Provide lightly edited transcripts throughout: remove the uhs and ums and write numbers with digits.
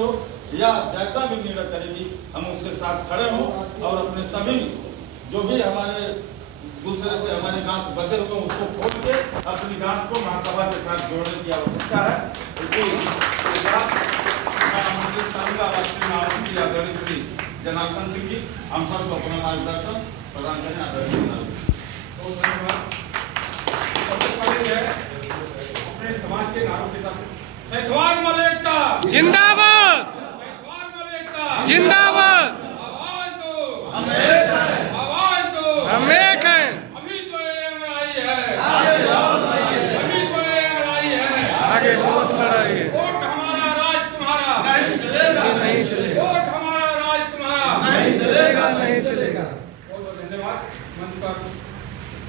हो या जैसा भी निर्णय करेगी हम उसके साथ खड़े हों और अपने सभी जो भी हमारे दूसरे से हमारे गांठ बचे हुए उसको खोल के अपनी गांठ को महासभा के साथ जोड़ने की आवश्यकता है। इसी के साथ मैं आमंत्रित करूंगा राष्ट्रीय आदरणीय श्री जनार्दन सिंह जी हम सबको अपना मार्गदर्शन प्रदान करें। आदरणीय बहुत धन्यवाद। सबसे पहले है अपने समाज के नारों के साथ शहीद मल एकता जिंदाबाद, शहीद मल एकता जिंदाबाद। आवाज दो, हम एक हैं, आवाज दो, हम एक हैं। अभी तो ये लड़ाई है, आगे जाओ लड़ाई है, अभी तो ये लड़ाई है, आगे बहुत लड़ाई है। वोट हमारा राज तुम्हारा नहीं चलेगा, नहीं चलेगा, वोट हमारा राज तुम्हारा नहीं चलेगा, नहीं चलेगा। बहुत बहुत धन्यवाद। मंच पर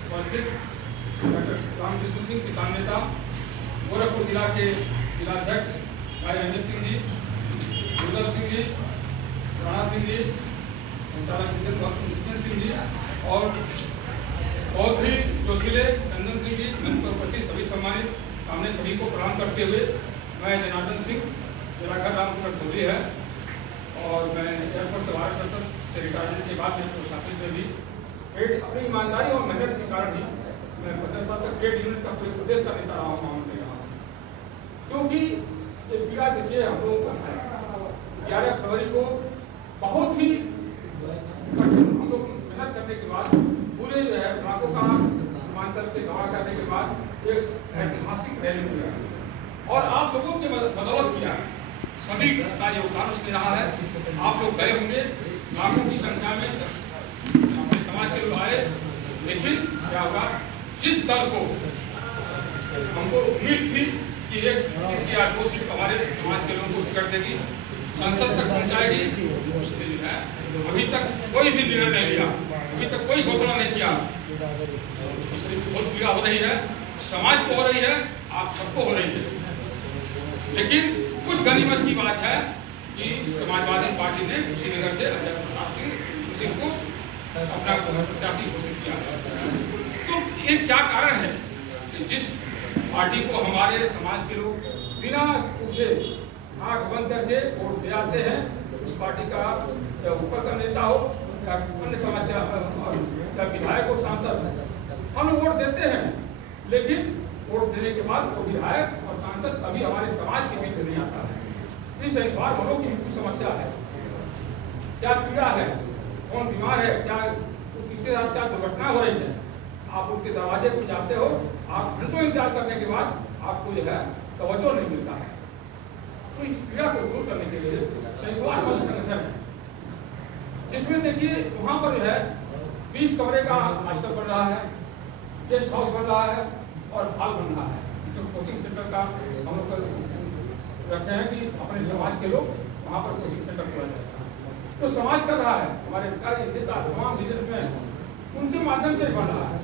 उपस्थित डॉक्टर रामकृष्ण सिंह किसान नेता, गोरखपुर जिला के जिलाध्यक्ष भाई रमेश सिंह जी, रुदल सिंह जी, राणा सिंह जी, संचालक जितेंद्र सिंह जी और बहुत ही जोशीले चंदन सिंह जी, मंच पर उपस्थित सभी सम्मानित सामने सभी को प्रणाम करते हुए मैं जनार्दन सिंह, मेरा घर रामपुर ठोली है और मैं एयरपोर्ट से बाहर से रिटायरमेंट के बाद मैं प्रशासन में भी पेड अपनी ईमानदारी और मेहनत के कारण ही मैं 15 साल तक पेड यूनिट का प्रदेश का नेता रहा हूँ मामले में रहा, क्योंकि ये पीड़ा देखिए हम लोगों को है 11 फरवरी को बहुत ही कठिन हम लोग मेहनत करने के बाद पूरे जो है ब्लॉकों का हिमाचल के दौरा करने के बाद एक ऐतिहासिक रैली हुई और आप लोगों के बदौलत किया सभी का योगदान उसमें रहा है। आप लोग गए होंगे लाखों की संख्या में अपने समाज के लोग आए, लेकिन क्या हुआ जिस दल को हमको उम्मीद थी कि एक या दो सीट हमारे समाज के लोगों को टिकट देगी, संसद तक पहुंचाएगी, उसके लिए है अभी तक कोई भी निर्णय नहीं लिया, अभी तक कोई घोषणा नहीं किया। इससे बहुत पीड़ा हो रही है, समाज को हो रही है, आप सबको हो रही है। लेकिन कुछ गनीमत की बात है कि समाजवादी पार्टी ने कुशीनगर से अजय प्रताप सिंह को अपना प्रत्याशी घोषित किया। तो ये क्या कारण है कि जिस पार्टी को हमारे समाज के लोग बिना पूछे आंख बंद करके वोट दे आते हैं, उस पार्टी का चाहे ऊपर का नेता हो या अन्य समाज का चाहे विधायक हो, सांसद, हम लोग वोट देते हैं, लेकिन वोट देने के बाद वो विधायक और सांसद कभी हमारे समाज के बीच नहीं आता है। इस एक बार मनों की कुछ समस्या है, क्या पीड़ा है, कौन बीमार है, क्या किसके साथ क्या दुर्घटना हो रही है, आप उनके दरवाजे पर जाते हो, आप घंटों इंतजार करने के बाद आपको जो है तवज्जो नहीं मिलता है। तो इस पीड़ा को दूर करने के लिए शहीदवार संगठन है, जिसमें देखिए वहाँ पर जो है 20 कमरे का हॉस्टल बन रहा है, गेस्ट हाउस बन रहा है और हॉल बन रहा है, जिसमें कोचिंग सेंटर का हम लोग रखते हैं कि अपने समाज के लोग वहाँ पर कोचिंग सेंटर खोला जाता है। तो समाज कर रहा है, हमारे नेता तमाम बिजनेसमैन उनके माध्यम से बन रहा है।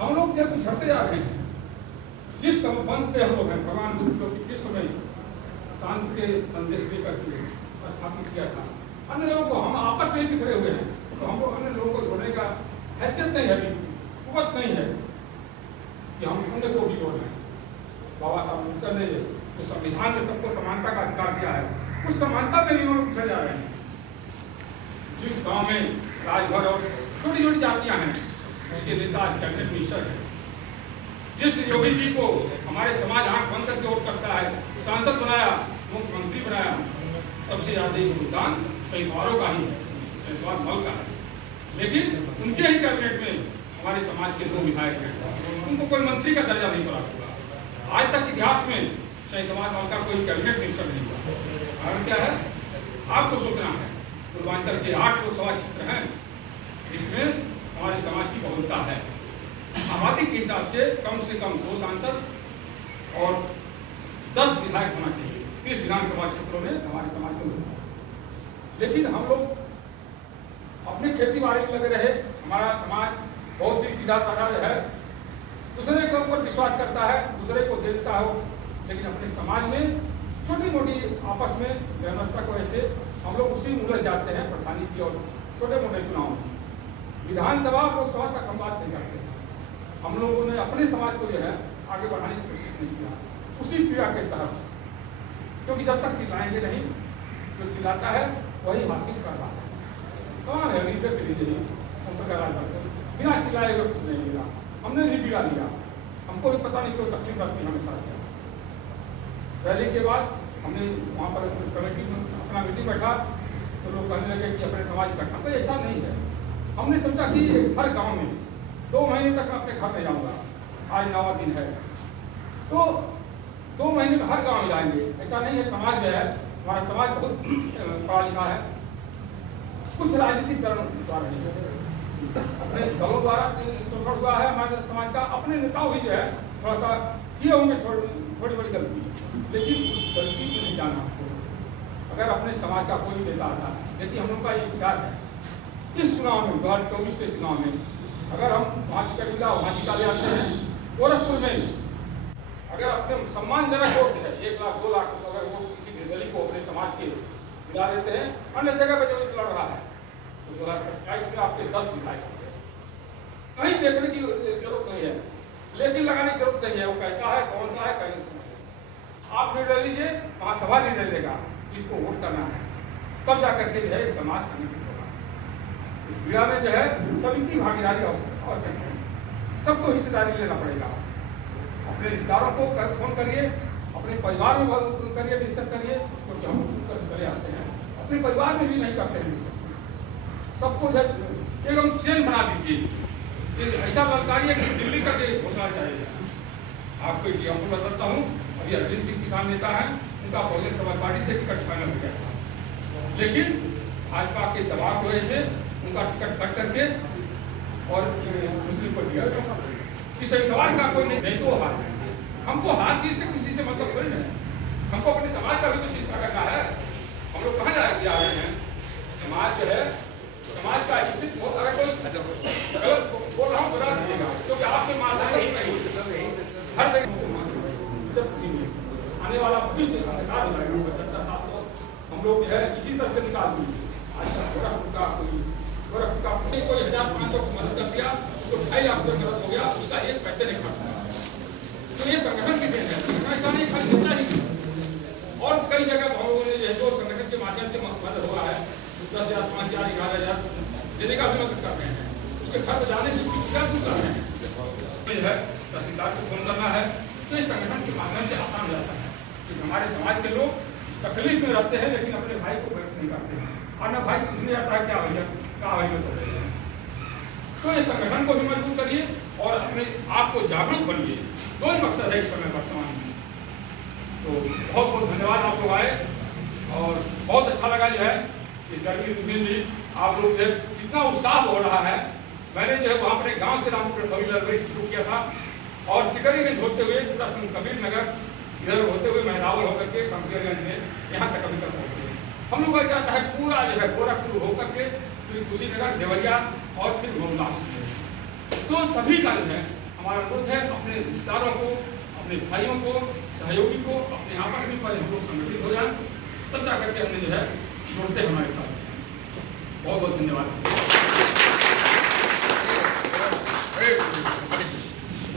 हम लोग जब पिछड़ते जा रहे हैं, जिस संबंध से हम लोग हैं, भगवान बुद्ध जो कि विश्व में शांति के संदेश लेकर के स्थापित किया था, अन्य लोगों को हम आपस में बिखरे हुए हैं, तो हमको अन्य लोगों को जोड़ने का हैसियत नहीं है, कुवत नहीं है कि हम अन्य को भी जोड़ रहे हैं। बाबा साहब अम्बेडकर ने जो संविधान में सबको समानता का अधिकार दिया है, उस समानता पे भी हम लोग पिछड़ जा रहे हैं। जिस गांव में राजभर और छोटी छोटी जातियां हैं, उसके नेता कैबिनेट मिनिस्टर है। जिस योगी जी को हमारे समाज आंख बंद करके वोट करता है, सांसद बनाया, मुख्यमंत्री बनाया, सबसे ज्यादा योगदान शहीदवारों का ही है, शहीदवार मल का है। लेकिन उनके ही कैबिनेट में हमारे समाज के 2 विधायक हैं, उनको कोई मंत्री का दर्जा नहीं प्राप्त हुआ। आज तक इतिहास में शहीदवार मल का कोई कैबिनेट मिनिस्टर नहीं हुआ। कारण क्या है, आपको सोचना है, पूर्वांचल के 8 लोकसभा क्षेत्र हैं, जिसमें हमारे समाज की बहुलता है। आबादी के हिसाब से कम 2 सांसद और 10 विधायक होना चाहिए 30 विधानसभा क्षेत्रों में हमारे समाज के लोग। लेकिन हम लोग अपनी खेती बाड़ी में लगे रहे, हमारा समाज बहुत सी सीधा साधा है, दूसरे के ऊपर विश्वास करता है, दूसरे को देखता हो, लेकिन अपने समाज में छोटी मोटी आपस में व्यवस्था को ऐसे हम लोग उसी में उलझ जाते हैं। प्रधानी की और छोटे मोटे चुनाव में विधानसभा लोकसभा तक हम बात नहीं करते हैं। हम लोगों ने अपने समाज को जो है आगे बढ़ाने की कोशिश नहीं किया। उसी पीड़ा के तहत, क्योंकि जब तक चिल्लाएंगे नहीं, जो चिल्लाता है वही हासिल कर रहा है। कौन है लीडर के लिए हम प्रकार बिना चिल्लाए हुए कुछ नहीं मिला। हमने भी बिगा लिया, हमको भी पता नहीं क्यों तकलीफ रहती हमेशा। रैली के बाद हमने वहाँ पर कमेटी में अपना मीटिंग बैठा तो लोग कहने लगे कि अपने समाज का हमको ऐसा नहीं है। हमने सोचा कि हर गांव में 2 महीने तक मैं अपने घर में जाऊँगा, आज 9वां दिन है, तो 2 महीने में हर गांव में जाएंगे। ऐसा नहीं है, समाज जो है हमारा समाज बहुत पढ़ा लिखा है, कुछ राजनीतिक दलों द्वारा अपने दलों द्वारा शोषण हुआ है हमारे समाज का। अपने नेताओं भी जो है थोड़ा सा किए होंगे थोड़ी बड़ी गलती, लेकिन उस गलती को नहीं जाना आपको। अगर अपने समाज का कोई नेता आता है, लेकिन हम लोग का ये विचार है इस चुनाव में 2024 के चुनाव में अगर हम वहाँ टिकट मिला वहाँ जीता ले आते हैं, गोरखपुर में अगर अपने सम्मानजनक वोट है 1 लाख 2 लाख अगर वो किसी निर्दलीय को अपने समाज के मिला देते हैं, अन्य जगह पर जो लड़ रहा है तो 2027 में आपके 10 विधायक होंगे। कहीं देखने की जरूरत नहीं है, लेकिन लगाने की जरूरत नहीं है। वो कैसा है, कौन सा है, कहीं आप निर्णय लीजिए, महासभा निर्णय लेगा इसको वोट करना है, तब जाकर के जो है समाज संगठित होगा। इस पीड़ा में जो है सभी की भागीदारी आवश्यक है, सबको हिस्सेदारी लेना पड़ेगा। अपने रिश्तेदारों को फोन करिए, अपने परिवार में करिए, डिस्कस करिए, क्योंकि हम करे आते हैं, अपने परिवार में भी नहीं करते हैं डिस्कस। सबको जो एकदम चेन बना दीजिए, ऐसा ललकारिए कि दिल्ली तक घोषणा जाएगा। आपको एग्जाम्पल बताता हूँ, अभी अरविंद सिंह किसान नेता है, उनका बहुजन समाज पार्टी से टिकट फाइनल हो गया था, लेकिन भाजपा के दबाव की वजह से उनका टिकट कट करके और मुस्लिम को दिया गया। इस सवाल का कोई नहीं तो हार है। हमको हर चीज से किसी से मतलब थोड़ी नहीं, हमको अपने समाज का भी तो चिंता करना है। हम लोग कहाँ जा रहे हैं? समाज जो है, समाज का स्थित अगर कोई गलत बोल रहा हूँ बता दीजिएगा, क्योंकि आपके माध्यम नहीं हर जगह आने वाला भविष्य निकाल जाएगा। हम लोग जो है इसी तरह से निकाल देंगे। आज का गोरखपुर का कोई 1500 को मदद कर दिया, तो 2.5 लाख रुपये मदद हो गया, उसका 1 पैसे नहीं खाता। तो ये संगठन की देन है, ऐसा नहीं खाली नेता ही। और कई जगह हम लोगों ने जो संगठन के माध्यम से मदद हुआ है, 10,000 5,000 11,000 देने का भी मदद कर रहे हैं। उसके घर जाने से क्या कर रहे हैं जो है तहसीलदार को फोन करना है, तो इस संगठन के माध्यम से आसान हो जाता है कि हमारे समाज के लोग तकलीफ में रहते हैं, लेकिन अपने भाई को व्यक्त नहीं करते हैं। और ना भाई कुछ नहीं आता है, क्या भैया क्या भाई में तो रहे हैं। तो ये संगठन को भी मजबूत करिए और अपने आप को जागरूक बनिए, 2 ही मकसद है इस समय वर्तमान में। तो बहुत बहुत धन्यवाद आप लोग आए, और बहुत अच्छा लगा जो है इस गर्मी में भी आप लोग जो कितना उत्साह हो रहा है। मैंने जो है वहाँ अपने गाँव से रामपुर शुरू किया था, और सिकरीगंज होते हुए पूरा कबीर नगर इधर होते हुए महरावल होकर के कंपियरगंज में यहाँ तक अभी तक पहुँचे। हम लोग का क्या है पूरा जो है गोरखपुर होकर के फिर कुशीनगर, देवरिया और फिर लास्ट में। तो सभी का जो है हमारा अनुरोध है, अपने रिश्तेदारों को, अपने भाइयों को, सहयोगी को अपने आपस में पहले हम लोग संगठित हो जाए, तब जाकर के हमने जो है जुड़ते हमारे साथ। बहुत बहुत धन्यवाद।